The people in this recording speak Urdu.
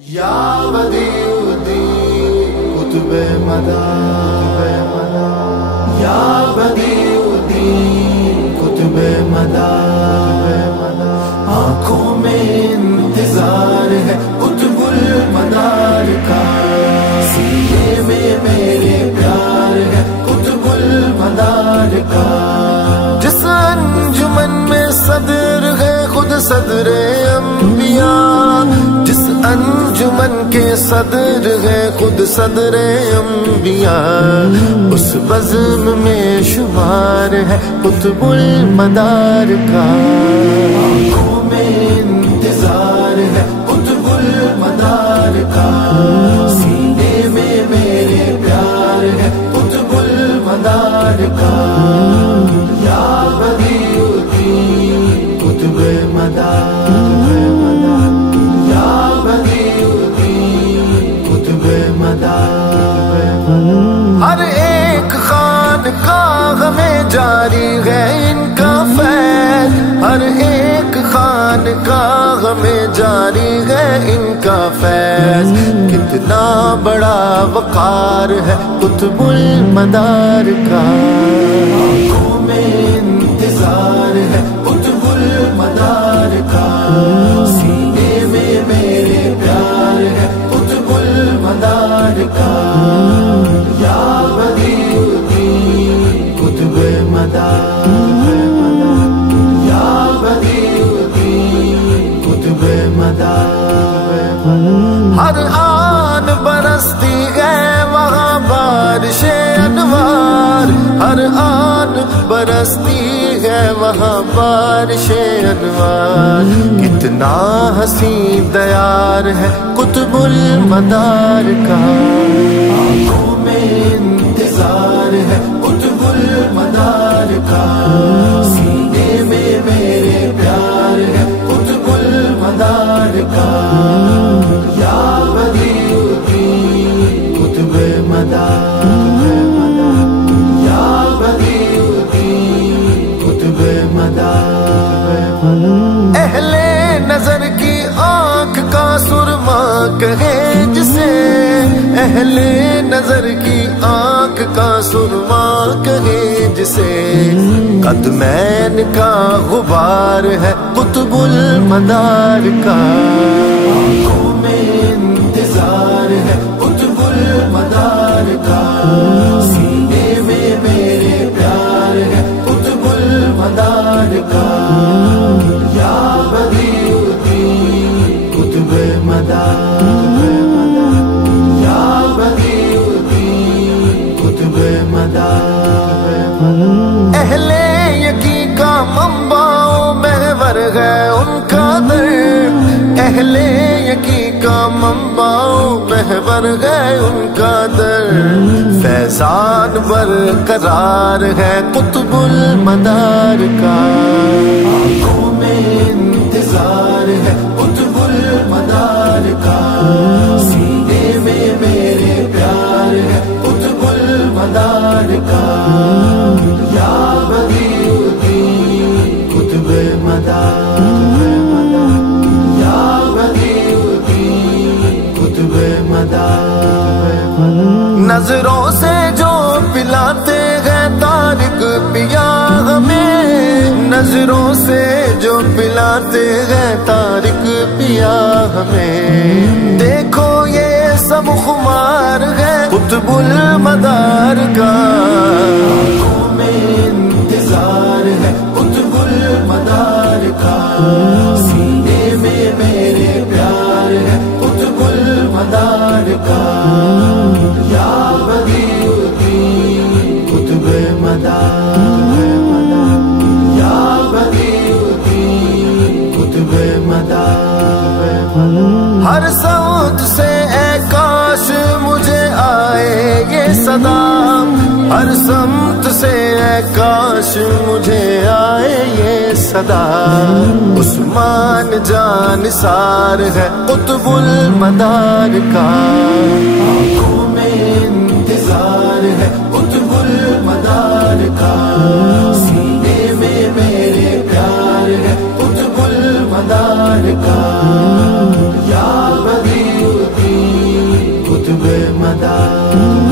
یا بدیع الدین قطب مدار، یا بدیع الدین قطب مدار، آنکھوں میں انتظار ہے قطب المدار کا، سینے میں میرے پیار ہے قطب المدار کا، جس انجمن میں صدر ہے خود صدر انبیاء، جس انجمن کے صدر ہے خود صدر انبیاء، اس بزم میں شمار ہے قطب المدار کا، آنکھوں میں انتظار ہے قطب المدار کا، سینے میں میرے پیار ہے قطب المدار کا، یا بدیع الدین قطب مدار، یا بدیع الدین قطب مدار، ہر ایک خانقاہ میں جاری ہے ان کا فیض، ہر ایک خانقاہ میں جاری ہے ان کا فیض، کتنا بڑا وقار ہے قطب المدار کا، آنکھوں میں انتظار ہے قطب المدار کا، سینے میں میرے پیار ہے قطب المدار کا، یا بدیع الدین قطب مدار، یا بدیع الدین قطب مدار، ہر آن برستی ہے وہاں بارش انوار، ہر آن برستی ہے وہاں بارش انوار، کتنا حسین دیار ہے قطب المدار کا، آنکھوں میں انتظار ہے قطب المدار کا، سینے میں میرے پیار ہے قطب المدار کا، یا بدیع الدین قطب مدار، یا بدیع الدین قطب مدار، اہل نظر کی آنکھ کا سرما کہے جسے، اہل نظر کی آنکھ کا سرما کہے جسے، قدمین کا غبار ہے قطب المدار کا، آنکھوں میں انتظار ہے قطب المدار کا، سینے میں میرے پیار ہے قطب المدار کا، یا بدیع الدین قطب مدار، یا بدیع الدین قطب مدار، اہل یقی کا منبع محور ہے ان کا در، اہل یقی کا منبع محور ہے ان کا در، فیضان برقرار ہے قطب المدار کا، آنکھوں میں انتظار ہے قطب المدار کا، سینے میں میرے پیار ہے قطب المدار کا، یا بدیع الدین قطب مدار، یا بدیع الدین قطب مدار، نظروں سے جو پلاتے ہیں طارق پیا ہمیں، نظروں سے جو پلاتے ہیں طارق پیا ہمیں، دیکھو یہ سب خمار ہے قطب المدار کا، آنکھوں میں انتظار ہے قطب المدار کا، سینے میں میرے پیار ہے قطب المدار کا، یا بدیع الدین قطب مدار، یا بدیع الدین قطب مدار، ہر سمت سے اے کاش مجھے آئے یہ صدا، ہر سمت سے اے کاش مجھے آئے یہ صدا، عثمان جان سار ہے قطب المدار کا، آنکھوں میں انتظار ہے قطب المدار کا، سینے میں میرے پیار ہے قطب المدار کا، یا بدیع مدار